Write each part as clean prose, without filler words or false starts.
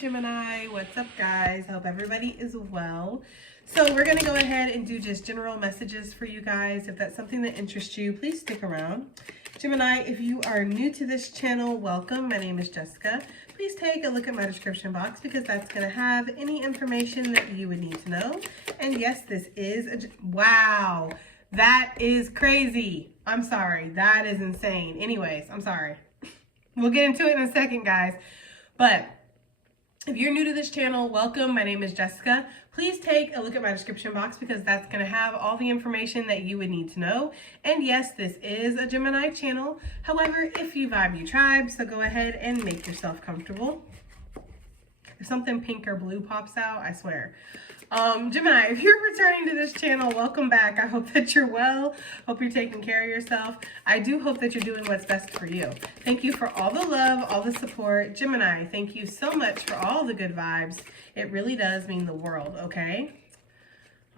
Gemini, what's up guys? Hope everybody is well. So we're going to go ahead and do just general messages for you guys. If that's something that interests you, please stick around. Gemini, if you are new to this channel, welcome. My name is Jessica. Please take a look at my description box because that's going to have any information that you would need to know. And yes, this is wow, that is crazy. I'm sorry, that is insane. Anyways, I'm sorry. We'll get into it in a second, guys. But if you're new to this channel, welcome. My name is Jessica. Please take a look at my description box because that's going to have all the information that you would need to know. And yes, this is a Gemini channel. However, if you vibe, you tribe. So go ahead and make yourself comfortable. If something pink or blue pops out, I swear. Gemini, if you're returning to this channel, welcome back. I hope that you're well. Hope you're taking care of yourself. I do hope that you're doing what's best for you. Thank you for all the love, all the support. Gemini, thank you so much for all the good vibes. It really does mean the world, okay?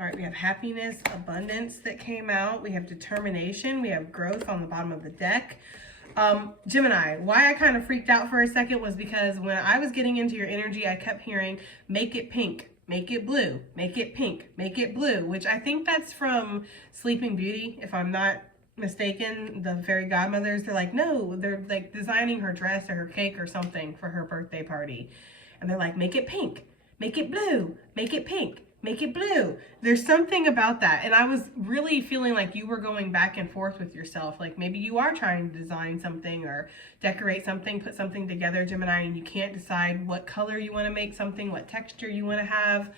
All right, we have happiness, abundance that came out. We have determination. We have growth on the bottom of the deck. Gemini, why I kind of freaked out for a second was because when I was getting into your energy, I kept hearing, make it pink. Make it blue, make it pink, make it blue, which I think that's from Sleeping Beauty, if I'm not mistaken. The fairy godmothers, they're like, no, they're like designing her dress or her cake or something for her birthday party. And they're like, make it pink, make it blue, make it pink, make it blue. There's something about that. And I was really feeling like you were going back and forth with yourself. Like maybe you are trying to design something or decorate something, put something together, Gemini, and you can't decide what color you want to make something, what texture you want to have,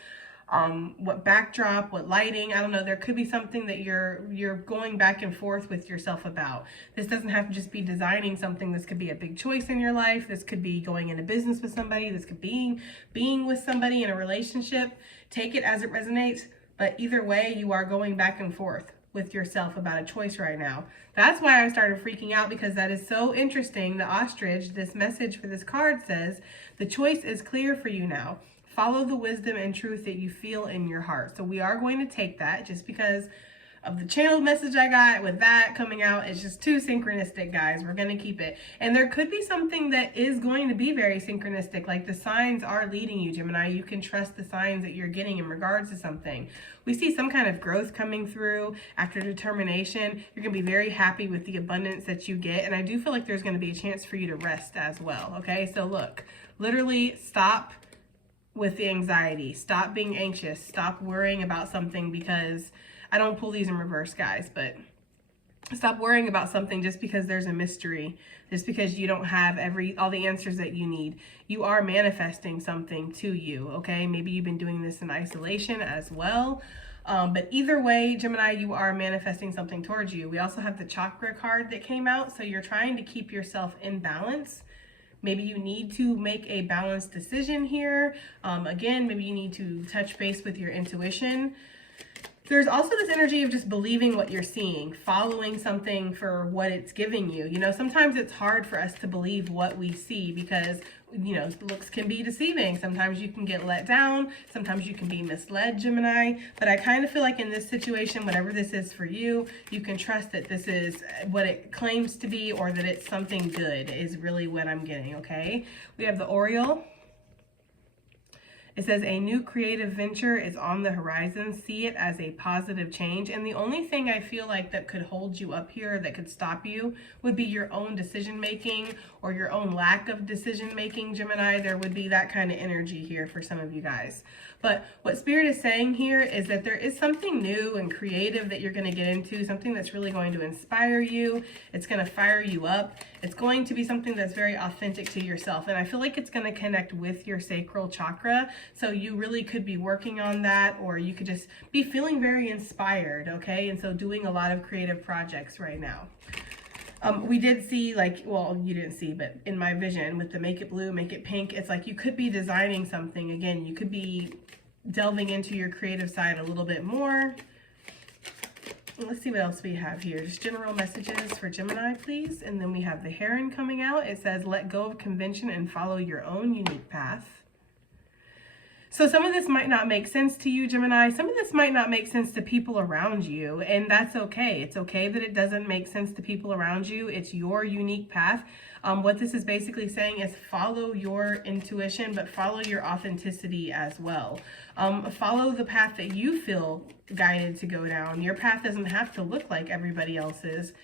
what backdrop, what lighting. I don't know. There could be something that you're going back and forth with yourself about. This doesn't have to just be designing something. This could be a big choice in your life. This could be going into business with somebody. This could be being with somebody in a relationship. Take it as it resonates. But either way, you are going back and forth with yourself about a choice right now. That's why I started freaking out, because that is so interesting. The ostrich, this message for this card says, the choice is clear for you now. Follow the wisdom and truth that you feel in your heart. So we are going to take that, just because of the channeled message I got with that coming out. It's just too synchronistic, guys. We're going to keep it. And there could be something that is going to be very synchronistic. Like the signs are leading you, Gemini. You can trust the signs that you're getting in regards to something. We see some kind of growth coming through after determination. You're going to be very happy with the abundance that you get. And I do feel like there's going to be a chance for you to rest as well. Okay, so look, literally stop with the anxiety. Stop being anxious. Stop worrying about something, because I don't pull these in reverse, guys, but stop worrying about something just because there's a mystery, just because you don't have all the answers that you need. You are manifesting something to you, okay? Maybe you've been doing this in isolation as well. But either way, Gemini, you are manifesting something towards you. We also have the chakra card that came out. So you're trying to keep yourself in balance. Maybe you need to make a balanced decision here. Again, maybe you need to touch base with your intuition. There's also this energy of just believing what you're seeing, following something for what it's giving you. You know, sometimes it's hard for us to believe what we see because, you know, looks can be deceiving. Sometimes you can get let down. Sometimes you can be misled, Gemini. But I kind of feel like in this situation, whatever this is for you, you can trust that this is what it claims to be, or that it's something good is really what I'm getting, okay? We have the Oriole. It says a new creative venture is on the horizon. See it as a positive change. And the only thing I feel like that could hold you up here, that could stop you, would be your own decision making or your own lack of decision making, Gemini. There would be that kind of energy here for some of you guys. But what Spirit is saying here is that there is something new and creative that you're going to get into, something that's really going to inspire you. It's going to fire you up. It's going to be something that's very authentic to yourself. And I feel like it's going to connect with your sacral chakra. So you really could be working on that, or you could just be feeling very inspired, okay? And so doing a lot of creative projects right now. We did see, like, well, you didn't see, but in my vision with the make it blue, make it pink, it's like you could be designing something. Again, you could be delving into your creative side a little bit more. Let's see what else we have here. Just general messages for Gemini, please. And then we have the heron coming out. It says, let go of convention and follow your own unique path. So some of this might not make sense to you, Gemini. Some of this might not make sense to people around you, and that's okay. It's okay that it doesn't make sense to people around you. It's your unique path. What this is basically saying is follow your intuition, but follow your authenticity as well. Follow the path that you feel guided to go down. Your path doesn't have to look like everybody else's.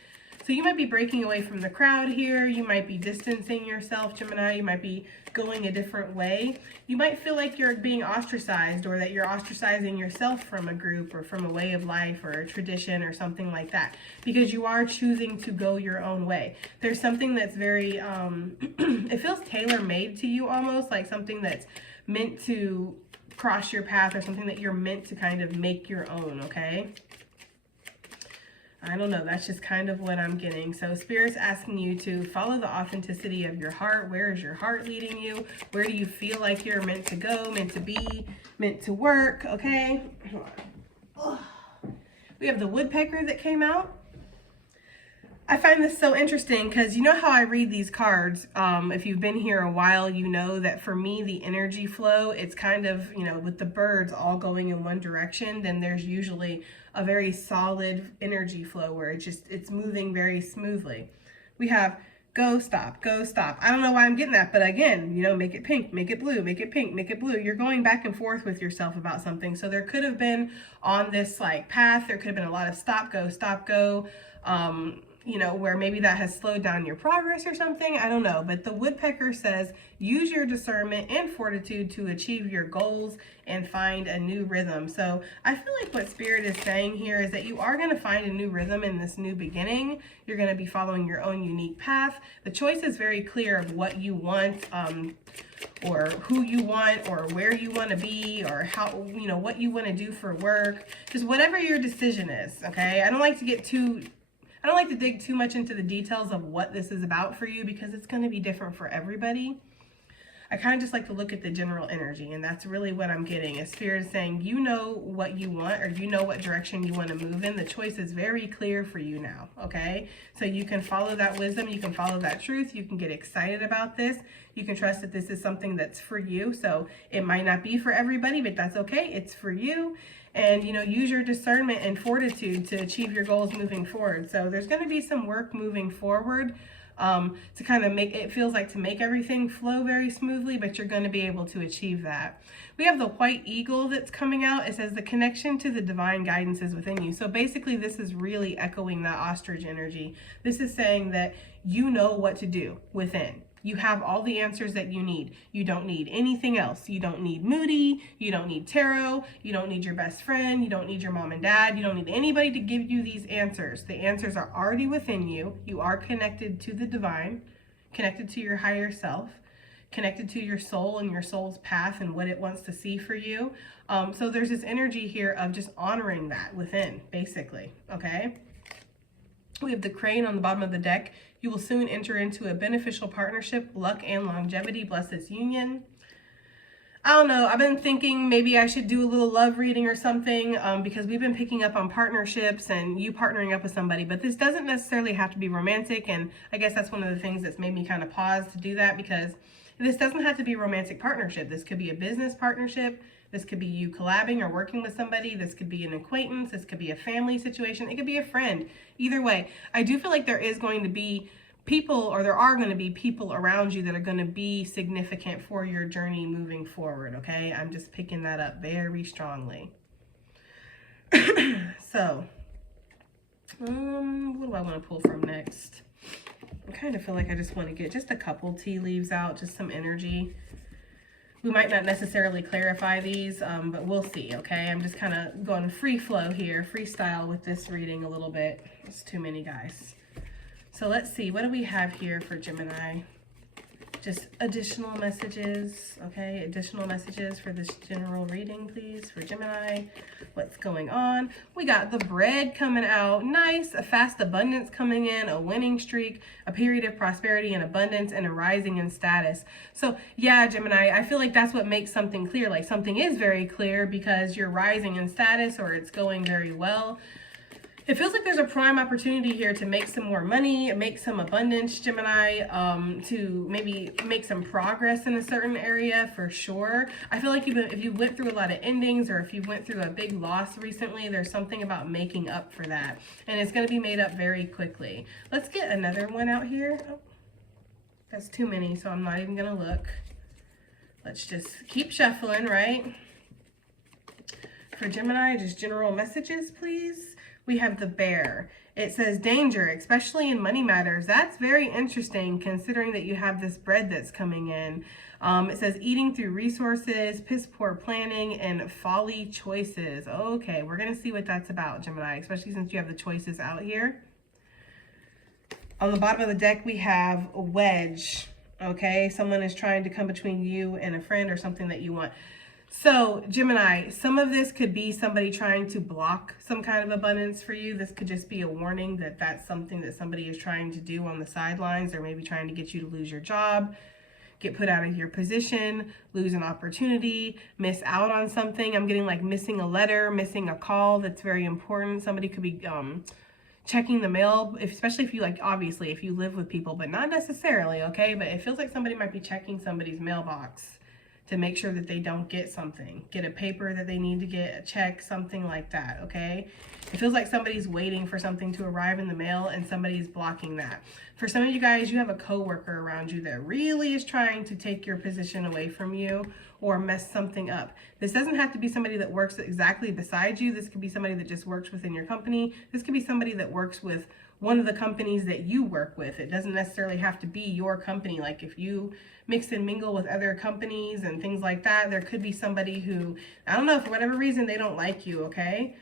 So you might be breaking away from the crowd here. You might be distancing yourself, Gemini. You might be going a different way. You might feel like you're being ostracized, or that you're ostracizing yourself from a group or from a way of life or a tradition or something like that, because you are choosing to go your own way. There's something that's very, it feels tailor-made to you, almost like something that's meant to cross your path, or something that you're meant to kind of make your own, okay? I don't know, that's just kind of what I'm getting. So Spirit's asking you to follow the authenticity of your heart. Where is your heart leading you? Where do you feel like you're meant to go, meant to be, meant to work, okay? We have the woodpecker that came out. I find this so interesting because you know how I read these cards. If you've been here a while, you know that for me, the energy flow, it's kind of, you know, with the birds all going in one direction, then there's usually a very solid energy flow where it's moving very smoothly. We have go, stop, go, stop. I don't know why I'm getting that, but again, you know, make it pink, make it blue, make it pink, make it blue. You're going back and forth with yourself about something. So there could have been on this like path, there could have been a lot of stop, go, you know, where maybe that has slowed down your progress or something. I don't know. But the woodpecker says, use your discernment and fortitude to achieve your goals and find a new rhythm. So I feel like what Spirit is saying here is that you are going to find a new rhythm in this new beginning. You're going to be following your own unique path. The choice is very clear of what you want, or who you want, or where you want to be, or how, you know, what you want to do for work. Just whatever your decision is, okay? I don't like to dig too much into the details of what this is about for you, because it's going to be different for everybody. I kind of just like to look at the general energy, and that's really what I'm getting. Is Spirit is saying, you know what you want, or you know what direction you want to move in. The choice is very clear for you now, okay? So you can follow that wisdom, you can follow that truth, you can get excited about this. You can trust that this is something that's for you. So it might not be for everybody, but that's okay. It's for you. And, you know, use your discernment and fortitude to achieve your goals moving forward. So there's going to be some work moving forward to kind of make it feels like to make everything flow very smoothly, but you're going to be able to achieve that. We have the white eagle that's coming out. It says the connection to the divine guidance is within you. So basically this is really echoing that ostrich energy. This is saying that you know what to do within. You have all the answers that you need. You don't need anything else. You don't need Moody. You don't need tarot. You don't need your best friend. You don't need your mom and dad. You don't need anybody to give you these answers. The answers are already within you. You are connected to the divine, connected to your higher self, connected to your soul and your soul's path and what it wants to see for you. So there's this energy here of just honoring that within, basically, okay? We have the crane on the bottom of the deck. You will soon enter into a beneficial partnership. Luck and longevity bless this union. I don't know. I've been thinking maybe I should do a little love reading or something because we've been picking up on partnerships and you partnering up with somebody. But this doesn't necessarily have to be romantic. And I guess that's one of the things that's made me kind of pause to do that, because this doesn't have to be a romantic partnership. This could be a business partnership. This could be you collabing or working with somebody. This could be an acquaintance. This could be a family situation. It could be a friend. Either way, I do feel like there is going to be people, or there are going to be people around you that are going to be significant for your journey moving forward, okay? I'm just picking that up very strongly. So, what do I want to pull from next? I kind of feel like I just want to get just a couple tea leaves out, just some energy. We might not necessarily clarify these, but we'll see, okay? I'm just kind of going free flow here, freestyle with this reading a little bit. It's too many, guys. So let's see, what do we have here for Gemini? Just additional messages, okay? Additional messages for this general reading, please, for Gemini. What's going on? We got the bread coming out. Nice. A fast abundance coming in, a winning streak, a period of prosperity and abundance, and a rising in status. So yeah, Gemini, I feel like that's what makes something clear. Like something is very clear because you're rising in status or it's going very well. It feels like there's a prime opportunity here to make some more money, make some abundance, Gemini, to maybe make some progress in a certain area for sure. I feel like if you went through a lot of endings, or if you went through a big loss recently, there's something about making up for that. And it's going to be made up very quickly. Let's get another one out here. Oh, that's too many, so I'm not even going to look. Let's just keep shuffling, right? For Gemini, just general messages, please. We have the bear. It says danger, especially in money matters. That's very interesting considering that you have this bread that's coming in. It says eating through resources, piss poor planning, and folly choices. Okay, we're going to see what that's about, Gemini, especially since you have the choices out here. On the bottom of the deck, we have a wedge. Okay, someone is trying to come between you and a friend or something that you want. So Gemini, some of this could be somebody trying to block some kind of abundance for you. This could just be a warning that that's something that somebody is trying to do on the sidelines, or maybe trying to get you to lose your job, get put out of your position, lose an opportunity, miss out on something. I'm getting like missing a letter, missing a call that's very important. Somebody could be checking the mail, especially if you obviously if you live with people, but not necessarily, okay? But it feels like somebody might be checking somebody's mailbox to make sure that they don't get something, get a paper that they need to get, a check, something like that, okay? It feels like somebody's waiting for something to arrive in the mail and somebody's blocking that. For some of you guys, you have a coworker around you that really is trying to take your position away from you or mess something up. This doesn't have to be somebody that works exactly beside you. This could be somebody that just works within your company. This could be somebody that works with one of the companies that you work with. It doesn't necessarily have to be your company. Like if you mix and mingle with other companies and things like that, there could be somebody who, I don't know, for whatever reason, they don't like you, okay?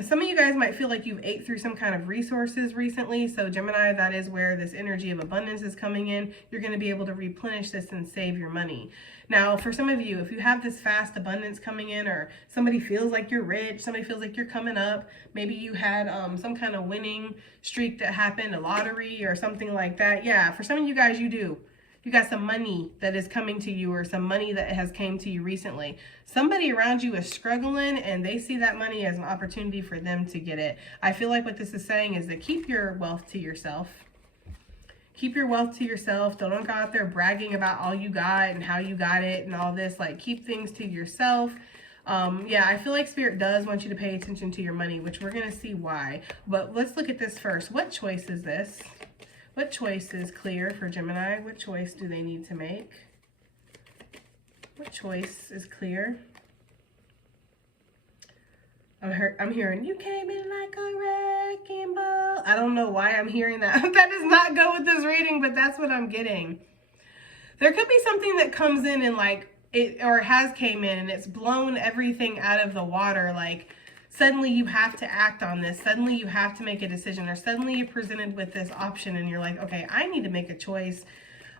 Some of you guys might feel like you've ate through some kind of resources recently. So Gemini, that is where this energy of abundance is coming in. You're going to be able to replenish this and save your money. Now, for some of you, if you have this fast abundance coming in, or somebody feels like you're rich, somebody feels like you're coming up, maybe you had some kind of winning streak that happened, a lottery or something like that. Yeah, for some of you guys, you do. You got some money that is coming to you, or some money that has came to you recently. Somebody around you is struggling and they see that money as an opportunity for them to get it. I feel like what this is saying is that keep your wealth to yourself. Keep your wealth to yourself. Don't go out there bragging about all you got and how you got it and all this. Like, keep things to yourself. Yeah, I feel like Spirit does want you to pay attention to your money, which we're going to see why. But let's look at this first. What choice is this? What choice is clear for Gemini? What choice do they need to make? What choice is clear? I'm hearing, you came in like a wrecking ball. I don't know why I'm hearing that. That does not go with this reading, but that's what I'm getting. There could be something that comes in and or has came in and it's blown everything out of the water. Like, suddenly you have to act on this. Suddenly you have to make a decision, or suddenly you're presented with this option and you're like, okay, I need to make a choice.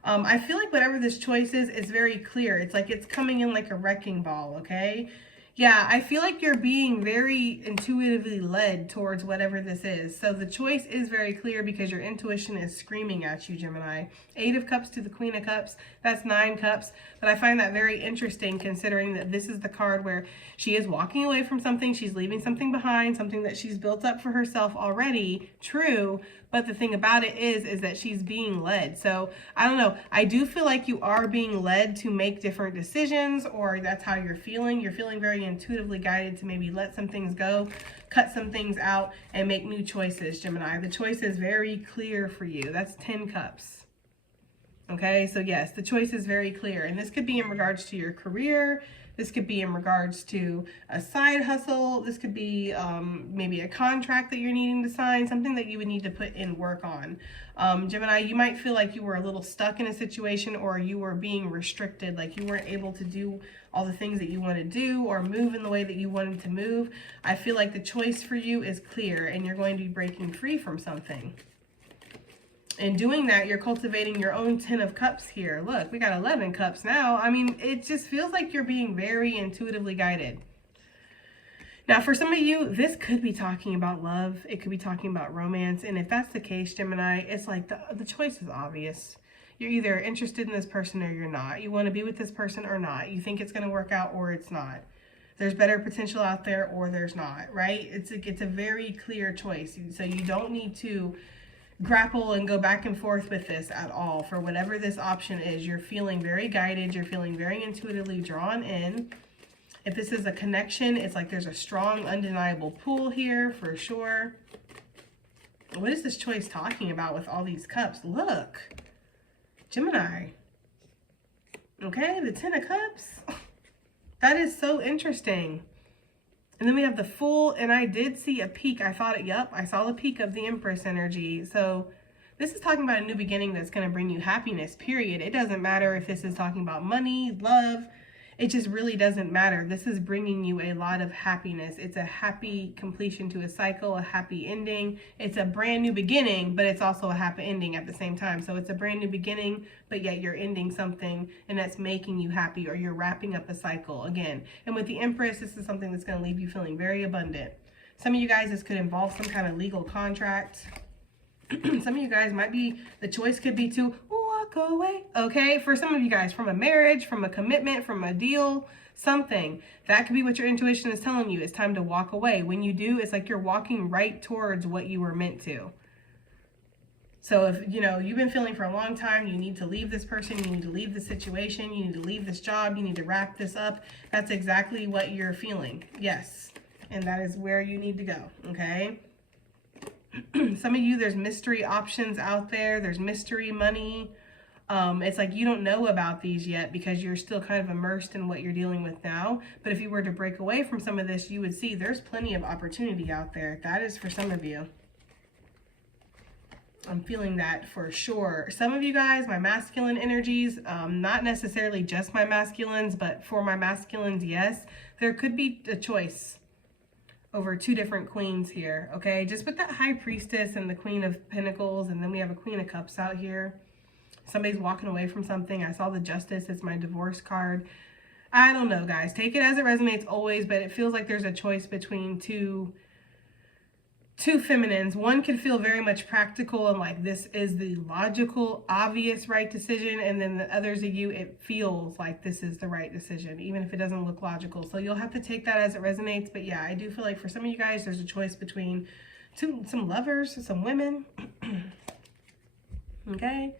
I feel like whatever this choice is very clear. It's like it's coming in like a wrecking ball, okay? Yeah, I feel like you're being very intuitively led towards whatever this is. So the choice is very clear because your intuition is screaming at you, Gemini. 8 of Cups to the Queen of Cups, that's 9 cups. But I find that very interesting considering that this is the card where she is walking away from something, she's leaving something behind, something that she's built up for herself already, true. But the thing about it is that she's being led. So I don't know. I do feel like you are being led to make different decisions, or that's how you're feeling. You're feeling very intuitively guided to maybe let some things go, cut some things out, and make new choices, Gemini. The choice is very clear for you. That's 10 cups. Okay, so yes, the choice is very clear. And this could be in regards to your career. This could be in regards to a side hustle. This could be maybe a contract that you're needing to sign, something that you would need to put in work on. Gemini, you might feel like you were a little stuck in a situation, or you were being restricted, like you weren't able to do all the things that you want to do or move in the way that you wanted to move. I feel like the choice for you is clear and you're going to be breaking free from something. In doing that, you're cultivating your own 10 of Cups here. Look, we got 11 cups now. I mean, it just feels like you're being very intuitively guided. Now, for some of you, this could be talking about love. It could be talking about romance. And if that's the case, Gemini, it's like the choice is obvious. You're either interested in this person or you're not. You want to be with this person or not. You think it's going to work out or it's not. there's better potential out there or there's not, right? It's a very clear choice. So you don't need to grapple and go back and forth with this at all. For whatever this option is, you're feeling very guided. You're feeling very intuitively drawn in. If this is a connection, it's like there's a strong, undeniable pull here for sure. What is this choice talking about with all these cups? Look, Gemini. Okay, the 10 of Cups. That is so interesting. And then we have the Fool, and I did see a peak. I thought, yep, I saw the peak of the Empress energy. So this is talking about a new beginning that's going to bring you happiness, period. It doesn't matter if this is talking about money, love. It just really doesn't matter. This is bringing you a lot of happiness. It's a happy completion to a cycle, a happy ending. It's a brand new beginning, but it's also a happy ending at the same time. So it's a brand new beginning, but yet you're ending something, and that's making you happy, or you're wrapping up a cycle again. And with the Empress, this is something that's going to leave you feeling very abundant. Some of you guys, this could involve some kind of legal contract. Some of you guys might be, the choice could be to walk away, okay? For some of you guys, from a marriage, from a commitment, from a deal, something. That could be what your intuition is telling you. It's time to walk away. When you do, it's like you're walking right towards what you were meant to. So if, you know, you've been feeling for a long time, you need to leave this person, you need to leave this situation, you need to leave this job, you need to wrap this up. That's exactly what you're feeling. Yes. And that is where you need to go, okay? Some of you, there's mystery options out there. There's mystery money. It's like you don't know about these yet because you're still kind of immersed in what you're dealing with now. But if you were to break away from some of this, you would see there's plenty of opportunity out there. That is for some of you. I'm feeling that for sure. Some of you guys, my masculine energies, not necessarily just my masculines, but for my masculines, yes, there could be a choice over two different queens here, okay? Just with that High Priestess and the Queen of Pentacles, and then we have a Queen of Cups out here. Somebody's walking away from something. I saw the Justice. It's my divorce card. I don't know, guys. Take it as it resonates always, but it feels like there's a choice between two feminines. One could feel very much practical and like this is the logical, obvious right decision, and then the others of you, it feels like this is the right decision, even if it doesn't look logical. So you'll have to take that as it resonates. But yeah, I do feel like for some of you guys, there's a choice between some lovers, some women. Okay.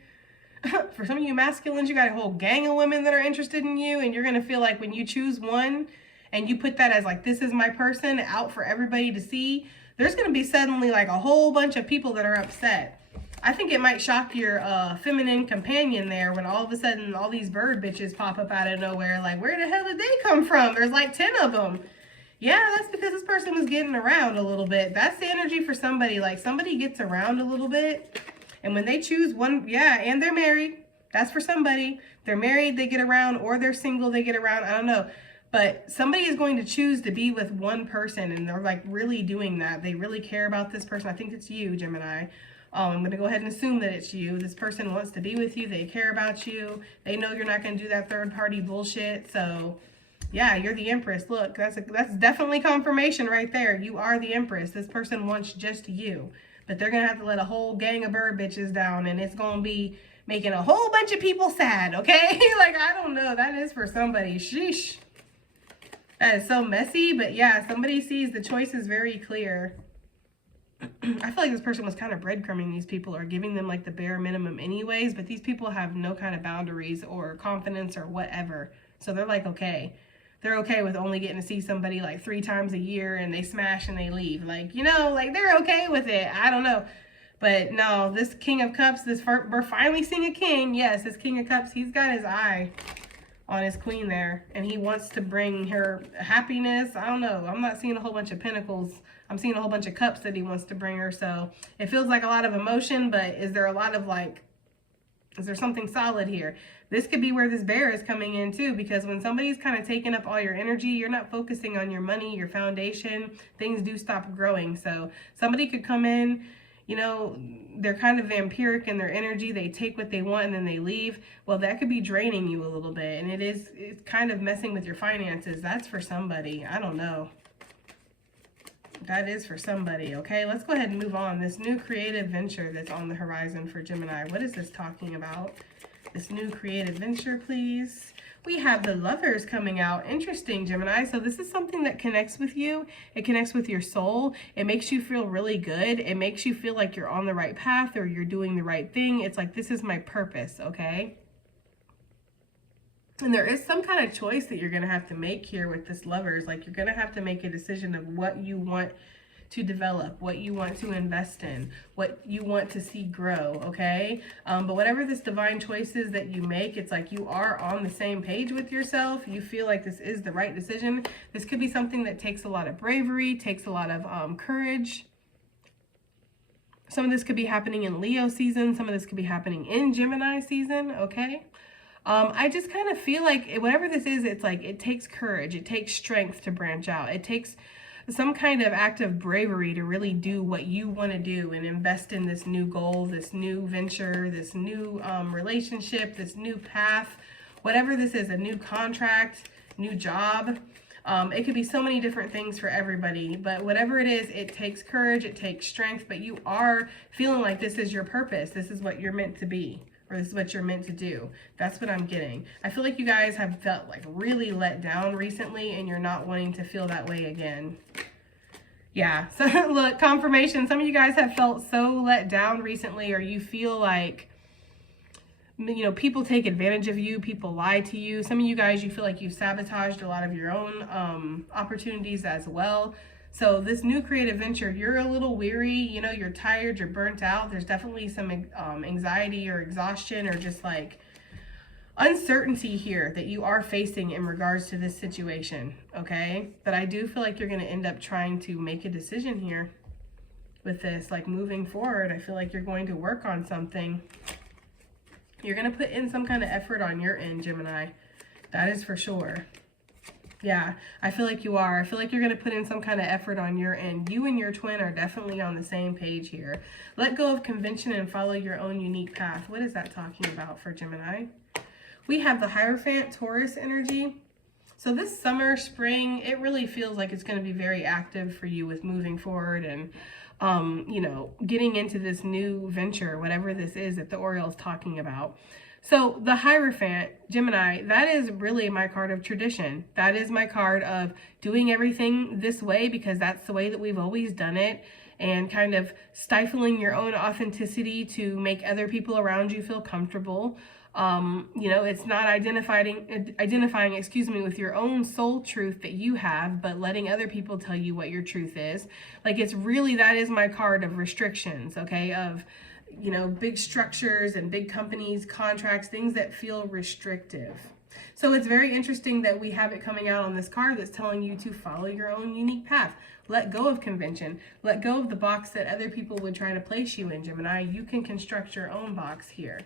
For some of you masculines, you got a whole gang of women that are interested in you, and you're going to feel like when you choose one and you put that as like, this is my person out for everybody to see, there's going to be suddenly like a whole bunch of people that are upset. I think it might shock your feminine companion there when all of a sudden all these bird bitches pop up out of nowhere. Like, where the hell did they come from? There's like 10 of them. Yeah, that's because this person was getting around a little bit. That's the energy for somebody. Like, somebody gets around a little bit. And when they choose one, yeah, and they're married. That's for somebody. They're married, they get around, or they're single, they get around. I don't know. But somebody is going to choose to be with one person, and they're like really doing that. They really care about this person. I think it's you, Gemini. I'm going to go ahead and assume that it's you. This person wants to be with you. They care about you. They know you're not going to do that third-party bullshit. So, yeah, you're the Empress. Look, that's definitely confirmation right there. You are the Empress. This person wants just you. But they're going to have to let a whole gang of bird bitches down, and it's going to be making a whole bunch of people sad, okay? Like, I don't know. That is for somebody. Sheesh. That is so messy, but yeah, somebody sees the choice is very clear. I feel like this person was kind of breadcrumbing these people or giving them like the bare minimum anyways, but these people have no kind of boundaries or confidence or whatever. So they're like, okay. They're okay with only getting to see somebody like 3 times a year, and they smash and they leave. Like, you know, like they're okay with it. I don't know. But no, this King of Cups, we're finally seeing a king. Yes, this King of Cups, he's got his eye on his queen there, and he wants to bring her happiness. I don't know. I'm not seeing a whole bunch of pentacles. I'm seeing a whole bunch of cups that he wants to bring her. So it feels like a lot of emotion, but is there a lot of like, is there something solid here? This could be where this bear is coming in too, because when somebody's kind of taking up all your energy, you're not focusing on your money, your foundation, things do stop growing. So somebody could come in, you know, they're kind of vampiric in their energy. They take what they want and then they leave. Well, that could be draining you a little bit, and it's kind of messing with your finances. That's for somebody. I don't know. That is for somebody. Okay, let's go ahead and move on. This new creative venture that's on the horizon for Gemini. What is this talking about? this new creative venture, please. We have the Lovers coming out. Interesting, Gemini. So this is something that connects with you. It connects with your soul. It makes you feel really good. It makes you feel like you're on the right path or you're doing the right thing. It's like, this is my purpose, okay? And there is some kind of choice that you're going to have to make here with this Lovers. Like, you're going to have to make a decision of what you want to develop, what you want to invest in, what you want to see grow, okay? But whatever this divine choice is that you make, it's like you are on the same page with yourself. You feel like this is the right decision. This could be something that takes a lot of bravery, takes a lot of courage. Some of this could be happening in Leo season. Some of this could be happening in Gemini season, okay? I just kind of feel like whatever this is, it's like it takes courage. It takes strength to branch out. It takes some kind of act of bravery to really do what you want to do and invest in this new goal, this new venture, this new relationship, this new path, whatever this is, a new contract, new job. It could be so many different things for everybody, but whatever it is, it takes courage, it takes strength, but you are feeling like this is your purpose. This is what you're meant to be, or this is what you're meant to do. That's what I'm getting. I feel like you guys have felt like really let down recently and you're not wanting to feel that way again. Yeah, so look, confirmation. Some of you guys have felt so let down recently, or you feel like, you know, people take advantage of you, people lie to you. Some of you guys, you feel like you've sabotaged a lot of your own opportunities as well. So this new creative venture, you're a little weary, you know, you're tired, you're burnt out. There's definitely some anxiety or exhaustion or just like uncertainty here that you are facing in regards to this situation, okay? But I do feel like you're going to end up trying to make a decision here with this, like moving forward. I feel like you're going to work on something. You're going to put in some kind of effort on your end, Gemini. That is for sure. Yeah, I feel like you are. I feel like you're going to put in some kind of effort on your end. You and your twin are definitely on the same page here. Let go of convention and follow your own unique path. What is that talking about for Gemini? We have the Hierophant, Taurus energy. So this summer, spring, it really feels like it's going to be very active for you with moving forward and, you know, getting into this new venture, whatever this is that the Oriole is talking about. So the Hierophant, Gemini, that is really my card of tradition. That is my card of doing everything this way because that's the way that we've always done it, and kind of stifling your own authenticity to make other people around you feel comfortable. You know, it's not identifying, with your own soul truth that you have, but letting other people tell you what your truth is. Like, it's really, that is my card of restrictions, okay, of, you know, big structures and big companies, contracts, things that feel restrictive. So it's very interesting that we have it coming out on this card that's telling you to follow your own unique path. Let go of convention. Let go of the box that other people would try to place you in, Gemini. You can construct your own box here.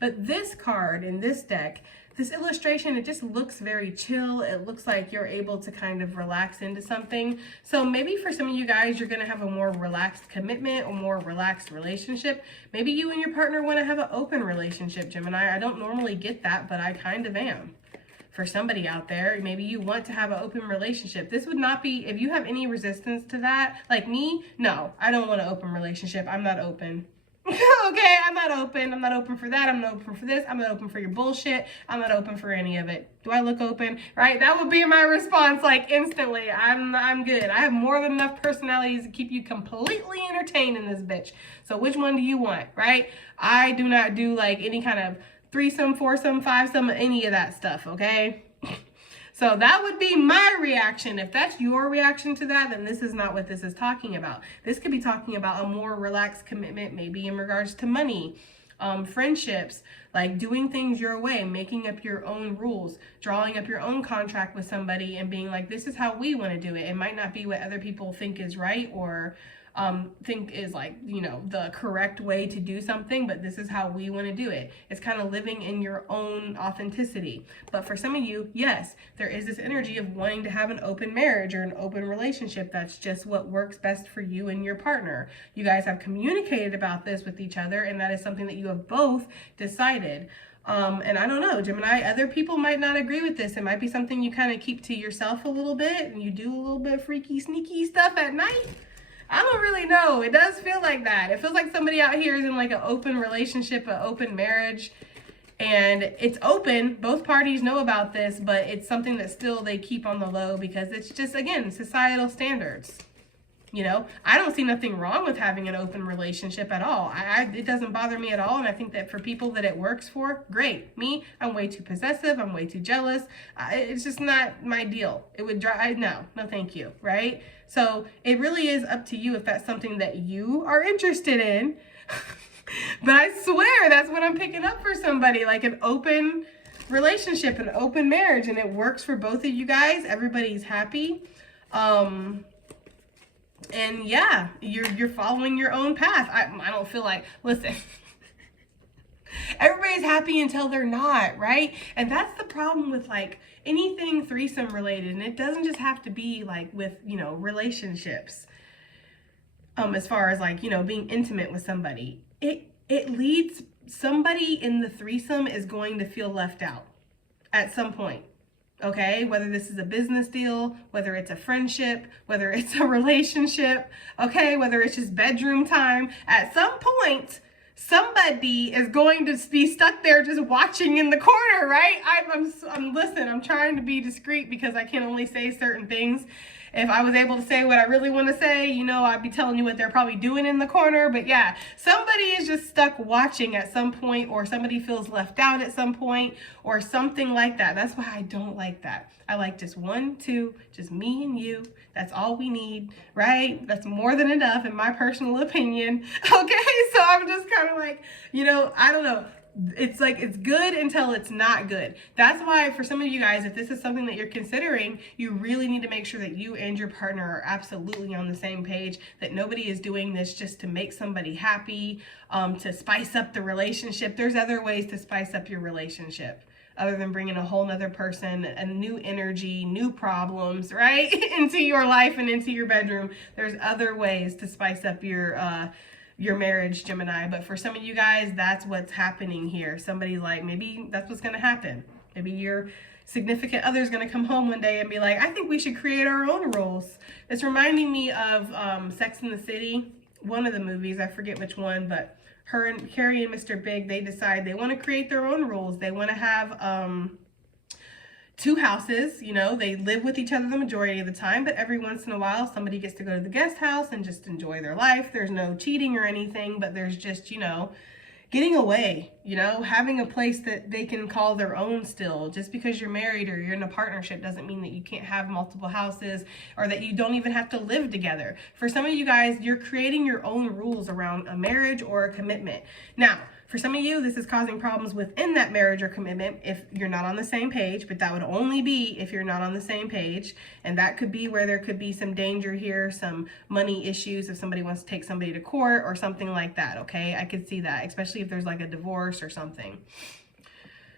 But this card in this deck, this illustration, it just looks very chill. It looks like you're able to kind of relax into something. So maybe for some of you guys, you're going to have a more relaxed commitment or more relaxed relationship. Maybe you and your partner want to have an open relationship, Gemini. I don't normally get that, but I kind of am. For somebody out there, maybe you want to have an open relationship. This would not be, if you have any resistance to that, like me, no, I don't want an open relationship. I'm not open. Okay, I'm not open. I'm not open for that. I'm not open for this. I'm not open for your bullshit. I'm not open for any of it. Do I look open? Right? That would be my response, like instantly. I'm good. I have more than enough personalities to keep you completely entertained in this bitch. So which one do you want, right? I do not do like any kind of threesome, foursome, fivesome, any of that stuff, okay? So that would be my reaction. If that's your reaction to that, then this is not what this is talking about. This could be talking about a more relaxed commitment, maybe in regards to money, friendships, like doing things your way, making up your own rules, drawing up your own contract with somebody and being like, this is how we want to do it. It might not be what other people think is right or think is like, you know, the correct way to do something, but this is how we want to do it. It's kind of living in your own authenticity. But for some of you, yes, there is this energy of wanting to have an open marriage or an open relationship. That's just what works best for you and your partner. You guys have communicated about this with each other, and that is something that you have both decided. And I don't know, Gemini, other people might not agree with this. It might be something you kind of keep to yourself a little bit, and you do a little bit of freaky, sneaky stuff at night. I don't really know. It does feel like that. It feels like somebody out here is in like an open relationship, an open marriage, And it's open. Both parties know about this, but it's something that still they keep on the low because it's just, again, societal standards. You know, I don't see nothing wrong with having an open relationship at all. It doesn't bother me at all. And I think that for people that it works for, great. Me, I'm way too possessive. I'm way too jealous. It's just not my deal. It would drive, no, thank you. Right? So it really is up to you if that's something that you are interested in. But I swear that's what I'm picking up for somebody, like an open relationship, an open marriage, and it works for both of you guys. Everybody's happy. And yeah, you're following your own path. I don't feel like, listen, everybody's happy until they're not, right? And that's the problem with like anything threesome related. And it doesn't just have to be like with, you know, relationships. As far as like, you know, being intimate with somebody, it leads, somebody in the threesome is going to feel left out at some point. Okay, whether this is a business deal, whether it's a friendship, whether it's a relationship, okay, whether it's just bedroom time, at some point, somebody is going to be stuck there just watching in the corner, right? Listen, I'm trying to be discreet because I can only say certain things. If I was able to say what I really want to say, you know, I'd be telling you what they're probably doing in the corner. But yeah, somebody is just stuck watching at some point, or somebody feels left out at some point, or something like that. That's why I don't like that. I like just 1, 2, just me and you. That's all we need, right? That's more than enough in my personal opinion. Okay, so I'm just kind of like, you know, I don't know. It's like, it's good until it's not good. That's why for some of you guys, if this is something that you're considering, you really need to make sure that you and your partner are absolutely on the same page, that nobody is doing this just to make somebody happy, to spice up the relationship. There's other ways to spice up your relationship other than bringing a whole nother person, a new energy, new problems, right, into your life and into your bedroom. There's other ways to spice up your marriage, Gemini. But for some of you guys, that's what's happening here. Somebody, like, maybe that's what's going to happen. Maybe your significant other is going to come home one day and be like, I think we should create our own rules. It's reminding me of Sex and the City, one of the movies, I forget which one, but her and Carrie and Mr. Big, they decide they want to create their own rules. They want to have 2 houses, you know, they live with each other the majority of the time, but every once in a while somebody gets to go to the guest house and just enjoy their life. There's no cheating or anything, but there's just, you know, getting away, you know, having a place that they can call their own still. Just because you're married or you're in a partnership doesn't mean that you can't have multiple houses, or that you don't even have to live together. For some of you guys, you're creating your own rules around a marriage or a commitment. Now, for some of you, this is causing problems within that marriage or commitment if you're not on the same page, but that would only be if you're not on the same page. And that could be where there could be some danger here, some money issues if somebody wants to take somebody to court or something like that, okay? I could see that, especially if there's like a divorce or something.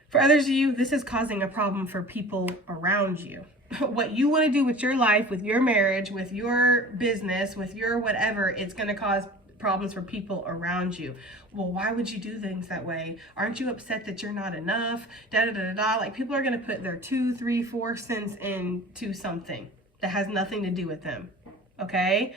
For others of you, this is causing a problem for people around you. What you want to do with your life, with your marriage, with your business, with your whatever, it's going to cause problems for people around you. Well, why would you do things that way? Aren't you upset that you're not enough? Da da da da. Like, people are going to put their 2, 3, 4 cents into something that has nothing to do with them. Okay,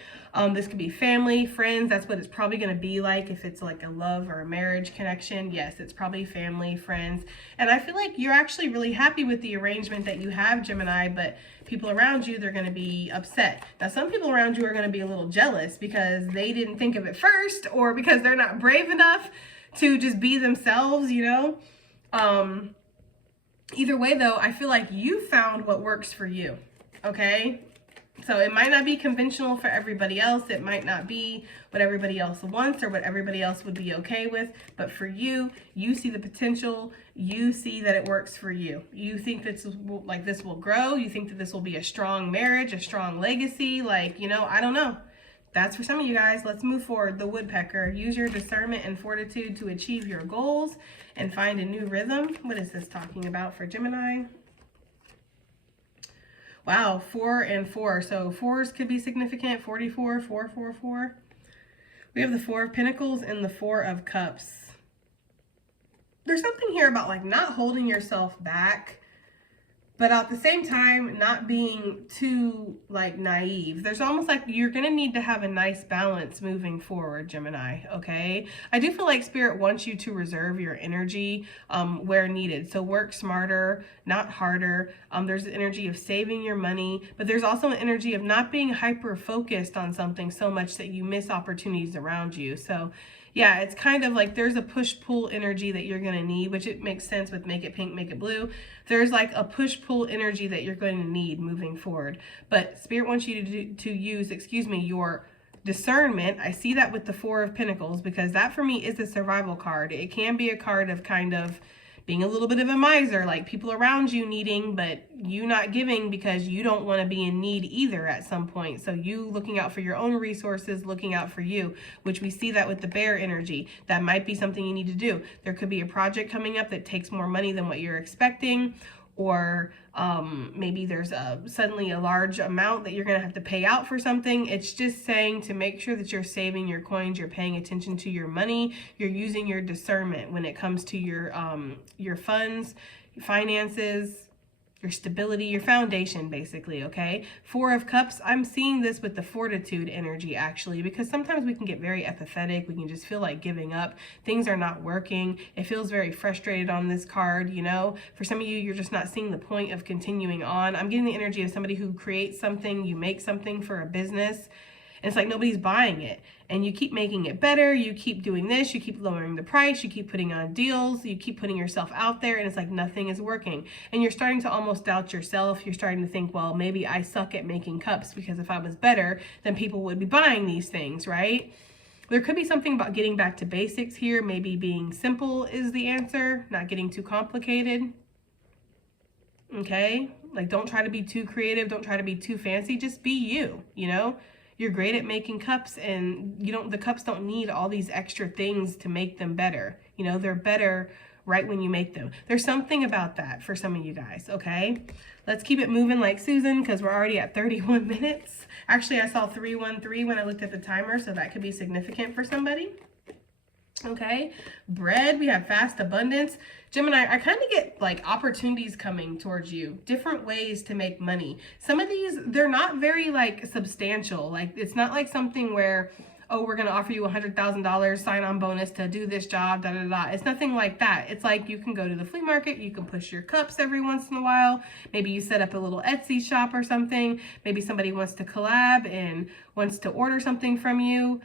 this could be family, friends. That's what it's probably going to be like if it's like a love or a marriage connection. Yes, it's probably family, friends. And I feel like you're actually really happy with the arrangement that you have, Gemini, but people around you, they're going to be upset. Now, some people around you are going to be a little jealous because they didn't think of it first, or because they're not brave enough to just be themselves, you know. Either way, though, I feel like you found what works for you, okay? So it might not be conventional for everybody else. It might not be what everybody else wants or what everybody else would be okay with. But for you, you see the potential. You see that it works for you. You think this will grow. You think that this will be a strong marriage, a strong legacy. Like, you know, I don't know. That's for some of you guys. Let's move forward. The woodpecker. Use your discernment and fortitude to achieve your goals and find a new rhythm. What is this talking about for Gemini? Wow, 4 and 4. So 4s could be significant. 44, 4, 4, 4. We have the 4 of Pentacles and the 4 of Cups. There's something here about like not holding yourself back. but at the same time, not being too like naive. There's almost like you're going to need to have a nice balance moving forward, Gemini. Okay. I do feel like Spirit wants you to reserve your energy where needed. So work smarter, not harder. There's the energy of saving your money, but there's also an energy of not being hyper focused on something so much that you miss opportunities around you. So yeah, it's kind of like there's a push-pull energy that you're going to need, which it makes sense with make it pink, make it blue. There's like a push-pull energy that you're going to need moving forward. But Spirit wants you to use, your discernment. I see that with the Four of Pentacles, because that for me is a survival card. It can be a card of kind of being a little bit of a miser, like people around you needing, but you not giving because you don't want to be in need either at some point. So you looking out for your own resources, looking out for you, which we see that with the bear energy. That might be something you need to do. There could be a project coming up that takes more money than what you're expecting, or maybe there's suddenly a large amount that you're going to have to pay out for something. It's just saying to make sure that you're saving your coins, you're paying attention to your money, you're using your discernment when it comes to your funds, your finances, your stability, your foundation, basically, okay? Four of Cups, I'm seeing this with the fortitude energy, actually, because sometimes we can get very apathetic. We can just feel like giving up. Things are not working. It feels very frustrated on this card, you know? For some of you, you're just not seeing the point of continuing on. I'm getting the energy of somebody who creates something, you make something for a business, and it's like nobody's buying it. And you keep making it better. You keep doing this. You keep lowering the price. You keep putting on deals. You keep putting yourself out there. And it's like nothing is working. And you're starting to almost doubt yourself. You're starting to think, well, maybe I suck at making cups, because if I was better, then people would be buying these things, right? There could be something about getting back to basics here. Maybe being simple is the answer. Not getting too complicated. Okay? Like, don't try to be too creative. Don't try to be too fancy. Just be you, you know? You're great at making cups, and the cups don't need all these extra things to make them better. You know, they're better right when you make them. There's something about that for some of you guys, okay? Let's keep it moving like Susan, because we're already at 31 minutes. Actually, I saw 313 when I looked at the timer, so that could be significant for somebody. Okay, bread, we have fast abundance. Gemini, I kind of get like opportunities coming towards you, different ways to make money. Some of these, they're not very like substantial. Like, it's not like something where, oh, we're going to offer you $100,000 sign-on bonus to do this job, da, da, da. It's nothing like that. It's like you can go to the flea market, you can push your cups every once in a while. Maybe you set up a little Etsy shop or something. Maybe somebody wants to collab and wants to order something from you.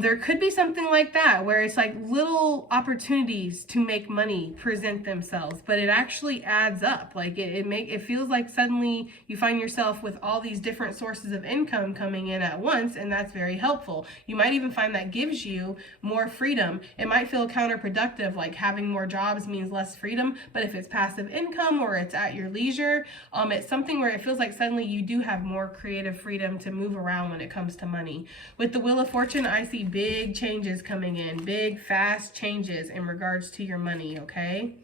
There could be something like that where it's like little opportunities to make money present themselves, but it actually adds up. Like it feels like suddenly you find yourself with all these different sources of income coming in at once, and that's very helpful. You might even find that gives you more freedom. It might feel counterproductive, like having more jobs means less freedom, but if it's passive income or it's at your leisure, it's something where it feels like suddenly you do have more creative freedom to move around when it comes to money. With the Wheel of Fortune, I see big changes coming in, big, fast changes in regards to your money, okay?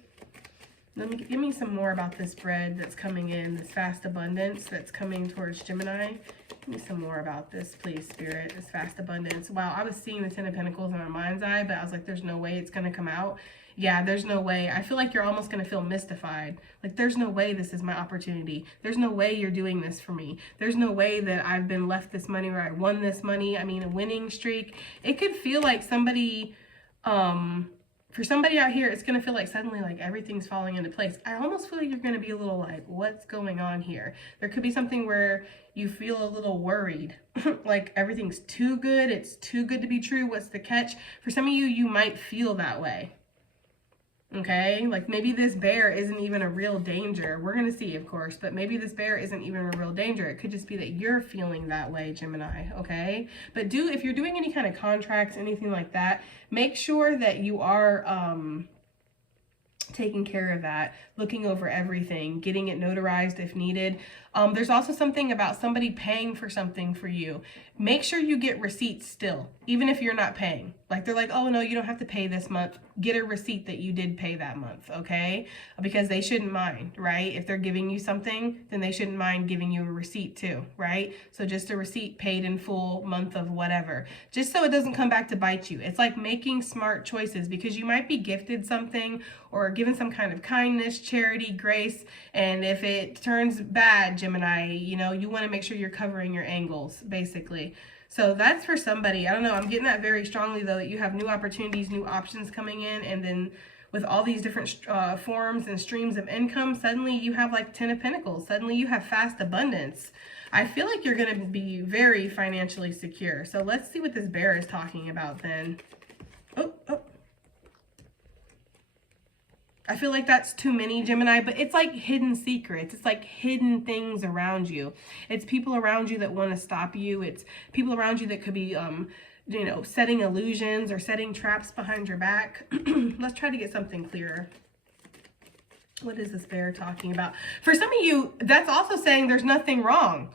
Give me some more about this bread that's coming in, this fast abundance that's coming towards Gemini. Give me some more about this, please, Spirit, this fast abundance. Wow, I was seeing the Ten of Pentacles in my mind's eye, but I was like, there's no way it's going to come out. Yeah, there's no way. I feel like you're almost going to feel mystified. Like, there's no way this is my opportunity. There's no way you're doing this for me. There's no way that I've been left this money or I won this money. I mean, a winning streak. It could feel like somebody, for somebody out here, it's going to feel like suddenly like everything's falling into place. I almost feel like you're going to be a little like, what's going on here? There could be something where you feel a little worried, like everything's too good. It's too good to be true. What's the catch? For some of you, you might feel that way. Okay, like maybe this bear isn't even a real danger. We're going to see, of course, but maybe this bear isn't even a real danger. It could just be that you're feeling that way, Gemini, okay? But if you're doing any kind of contracts, anything like that, make sure that you are taking care of that, looking over everything, getting it notarized if needed. There's also something about somebody paying for something for you. Make sure you get receipts still, even if you're not paying. Like they're like, oh no, you don't have to pay this month. get a receipt that you did pay that month, okay? Because they shouldn't mind, right? If they're giving you something, then they shouldn't mind giving you a receipt too, right? So just a receipt, paid in full, month of whatever, just so it doesn't come back to bite you. It's like making smart choices, because you might be gifted something or given some kind of kindness, charity, grace, and if it turns bad, Gemini, you know, you want to make sure you're covering your angles, basically. So that's for somebody. I don't know. I'm getting that very strongly, though, that you have new opportunities, new options coming in. And then with all these different forms and streams of income, suddenly you have like 10 of Pentacles. Suddenly you have fast abundance. I feel like you're going to be very financially secure. So let's see what this bear is talking about then. Oh. I feel like that's too many, Gemini, but it's like hidden secrets. It's like hidden things around you. It's people around you that want to stop you. It's people around you that could be, you know, setting illusions or setting traps behind your back. Let's try to get something clearer. What is this bear talking about? For some of you, that's also saying there's nothing wrong.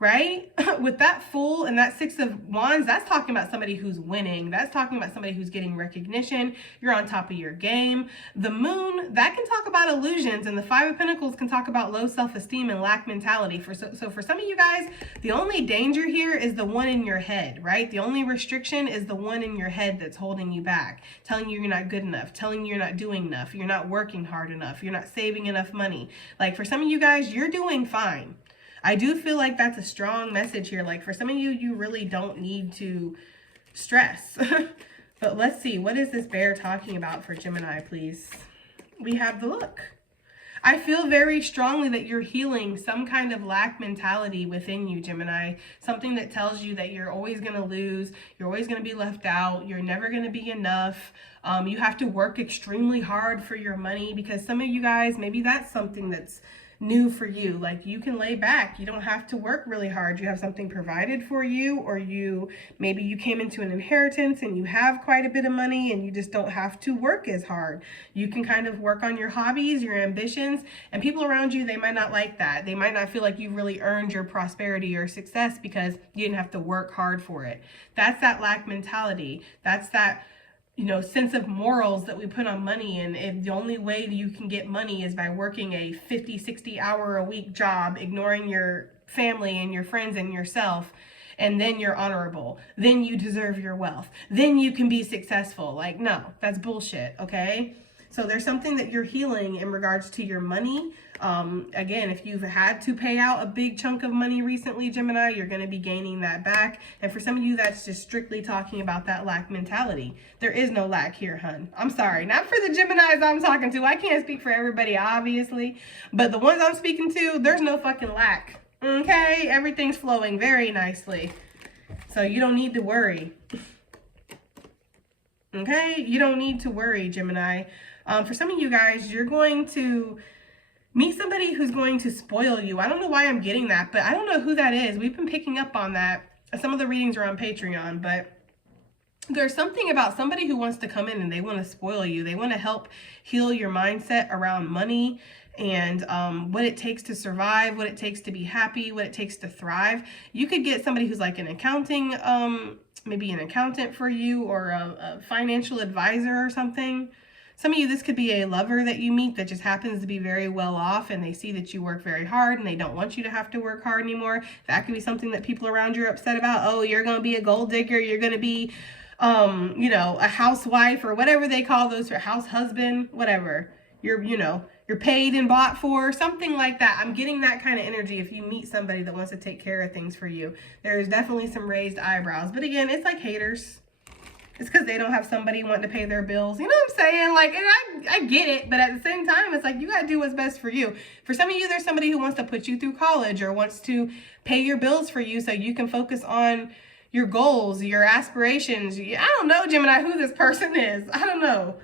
Right? With that Fool and that Six of Wands, that's talking about somebody who's winning. That's talking about somebody who's getting recognition. You're on top of your game. The Moon, that can talk about illusions, and the Five of Pentacles can talk about low self-esteem and lack mentality. So for some of you guys, the only danger here is the one in your head, right? The only restriction is the one in your head that's holding you back, telling you you're not good enough, telling you you're not doing enough, you're not working hard enough, you're not saving enough money. Like for some of you guys, you're doing fine. I do feel like that's a strong message here. Like for some of you, you really don't need to stress. But let's see, what is this bear talking about for Gemini, please? We have the Look. I feel very strongly that you're healing some kind of lack mentality within you, Gemini. Something that tells you that you're always going to lose. You're always going to be left out. You're never going to be enough. You have to work extremely hard for your money, because some of you guys, maybe that's something that's new for you. Like you can lay back. You don't have to work really hard. You have something provided for you, or maybe you came into an inheritance and you have quite a bit of money and you just don't have to work as hard. You can kind of work on your hobbies, your ambitions, and people around you, they might not like that. They might not feel like you really earned your prosperity or success because you didn't have to work hard for it. That's that lack mentality. That's that, you know, sense of morals that we put on money. And if the only way you can get money is by working a 50, 60 hour a week job, ignoring your family and your friends and yourself, and then you're honorable, then you deserve your wealth, then you can be successful. Like, no, that's bullshit. Okay. So there's something that you're healing in regards to your money. Again, if you've had to pay out a big chunk of money recently, Gemini, you're going to be gaining that back. And for some of you, that's just strictly talking about that lack mentality. There is no lack here, hun. I'm sorry. Not for the Geminis I'm talking to. I can't speak for everybody, obviously. But the ones I'm speaking to, there's no fucking lack. Okay? Everything's flowing very nicely. So you don't need to worry. Okay? You don't need to worry, Gemini. For some of you guys, you're going to meet somebody who's going to spoil you. I don't know why I'm getting that, but I don't know who that is. We've been picking up on that. Some of the readings are on Patreon, but there's something about somebody who wants to come in and they want to spoil you. They want to help heal your mindset around money and what it takes to survive, what it takes to be happy, what it takes to thrive. You could get somebody who's like an accounting, maybe an accountant for you, or a financial advisor or something. Some of you, this could be a lover that you meet that just happens to be very well off, and they see that you work very hard and they don't want you to have to work hard anymore. That could be something that people around you are upset about. Oh, you're going to be a gold digger. You're going to be, you know, a housewife, or whatever they call those, for house husband, whatever. You're paid and bought for, something like that. I'm getting that kind of energy if you meet somebody that wants to take care of things for you. There's definitely some raised eyebrows. But again, it's like haters. It's because they don't have somebody wanting to pay their bills. You know what I'm saying? Like, and I get it, but at the same time, it's like you got to do what's best for you. For some of you, there's somebody who wants to put you through college or wants to pay your bills for you so you can focus on your goals, your aspirations. I don't know, Gemini, who this person is. I don't know.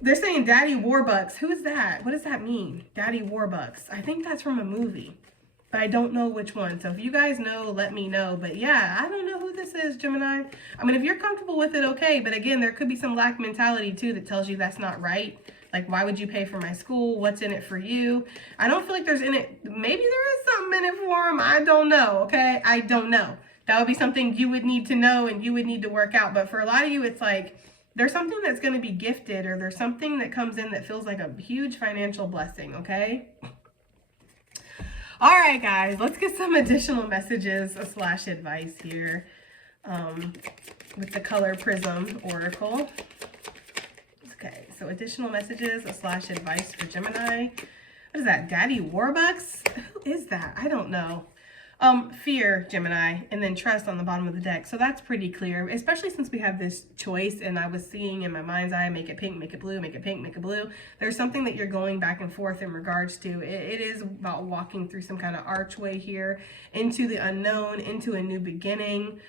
They're saying Daddy Warbucks. Who is that? What does that mean? Daddy Warbucks. I think that's from a movie, but I don't know which one. So if you guys know, let me know. But yeah, I don't know who this is, Gemini. I mean, if you're comfortable with it, okay. But again, there could be some lack mentality too that tells you that's not right. Like, why would you pay for my school? What's in it for you? I don't feel like there's in it. Maybe there is something in it for them. I don't know, okay? I don't know. That would be something you would need to know and you would need to work out. But for a lot of you, it's like, There's something that's going to be gifted, or there's something that comes in that feels like a huge financial blessing, okay? All right, guys, let's get some additional messages / advice here with the Color Prism Oracle. Okay, so additional messages / advice for Gemini. What is that? Daddy Warbucks? Who is that? I don't know. Fear, Gemini, and then trust on the bottom of the deck. So that's pretty clear, especially since we have this choice, and I was seeing in my mind's eye, make it pink, make it blue, make it pink, make it blue. There's something that you're going back and forth in regards to. It is about walking through some kind of archway here into the unknown, into a new beginning.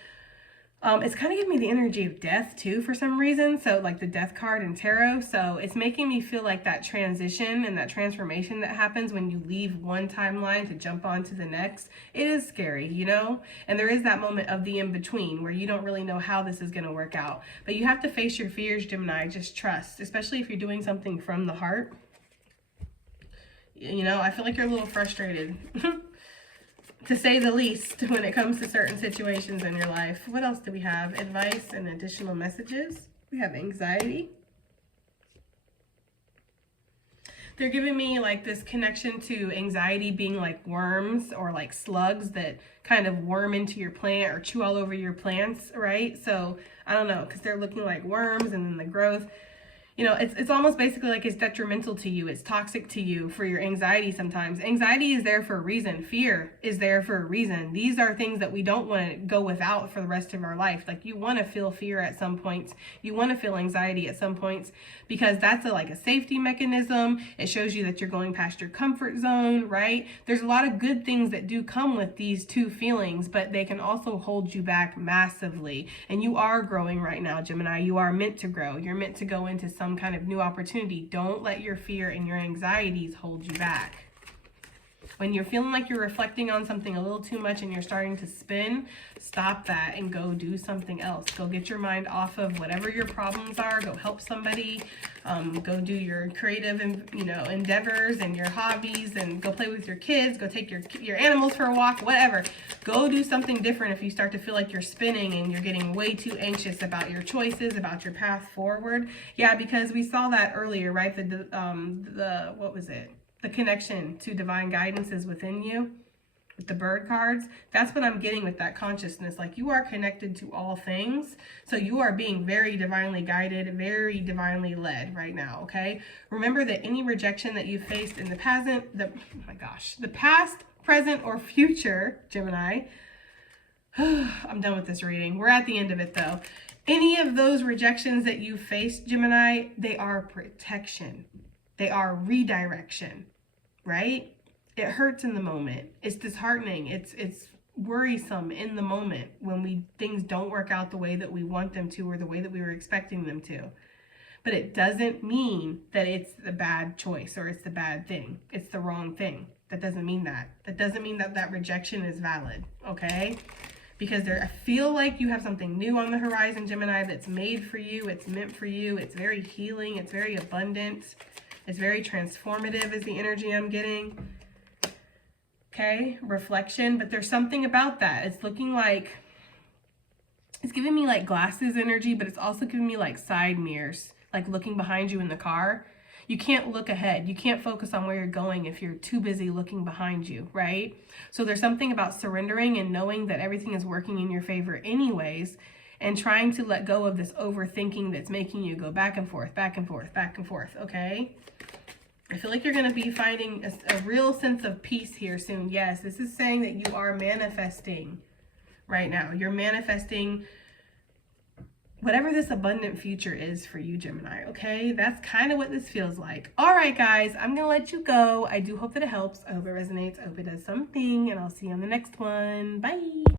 It's kind of giving me the energy of death too for some reason. So like the death card in tarot. So it's making me feel like that transition and that transformation that happens when you leave one timeline to jump on to the next. It is scary, you know? And there is that moment of the in-between where you don't really know how this is going to work out. But you have to face your fears, Gemini. Just trust, especially if you're doing something from the heart. You know, I feel like you're a little frustrated. To say the least, when it comes to certain situations in your life. What else do we have? Advice and additional messages. We have anxiety. They're giving me like this connection to anxiety being like worms or like slugs that kind of worm into your plant or chew all over your plants, right? So I don't know, because they're looking like worms, and then the growth. You know, it's almost basically like it's detrimental to you. It's toxic to you for your anxiety sometimes. Anxiety is there for a reason. Fear is there for a reason. These are things that we don't want to go without for the rest of our life. Like, you want to feel fear at some points. You want to feel anxiety at some points, because that's like a safety mechanism. It shows you that you're going past your comfort zone, right? There's a lot of good things that do come with these two feelings, but they can also hold you back massively. And you are growing right now, Gemini. You are meant to grow. You're meant to go into some kind of new opportunity. Don't let your fear and your anxieties hold you back. When you're feeling like you're reflecting on something a little too much and you're starting to spin, stop that and go do something else. Go get your mind off of whatever your problems are. Go help somebody. Go do your creative, endeavors and your hobbies, and go play with your kids. Go take your animals for a walk, whatever. Go do something different if you start to feel like you're spinning and you're getting way too anxious about your choices, about your path forward. Yeah, because we saw that earlier, right? What was it? The connection to divine guidance is within you with the bird cards. That's what I'm getting with that consciousness. Like, you are connected to all things. So you are being very divinely guided, very divinely led right now, okay? Remember that any rejection that you faced in the past, present, or future, Gemini, I'm done with this reading. We're at the end of it though. Any of those rejections that you faced, Gemini, they are protection. They are redirection. Right? It hurts in the moment. It's disheartening. It's worrisome in the moment when things don't work out the way that we want them to, or the way that we were expecting them to. But it doesn't mean that it's the bad choice or it's the bad thing. It's the wrong thing. That doesn't mean that. That doesn't mean that rejection is valid, okay? Because I feel like you have something new on the horizon, Gemini, that's made for you. It's meant for you. It's very healing. It's very abundant. It's very transformative is the energy I'm getting. Okay, reflection, but there's something about that. It's looking like, it's giving me like glasses energy, but it's also giving me like side mirrors, like looking behind you in the car. You can't look ahead. You can't focus on where you're going if you're too busy looking behind you, right? So there's something about surrendering and knowing that everything is working in your favor anyways, and trying to let go of this overthinking that's making you go back and forth, back and forth, back and forth, okay? I feel like you're going to be finding a real sense of peace here soon. Yes, this is saying that you are manifesting right now. You're manifesting whatever this abundant future is for you, Gemini, okay? That's kind of what this feels like. All right, guys, I'm going to let you go. I do hope that it helps. I hope it resonates. I hope it does something, and I'll see you on the next one. Bye.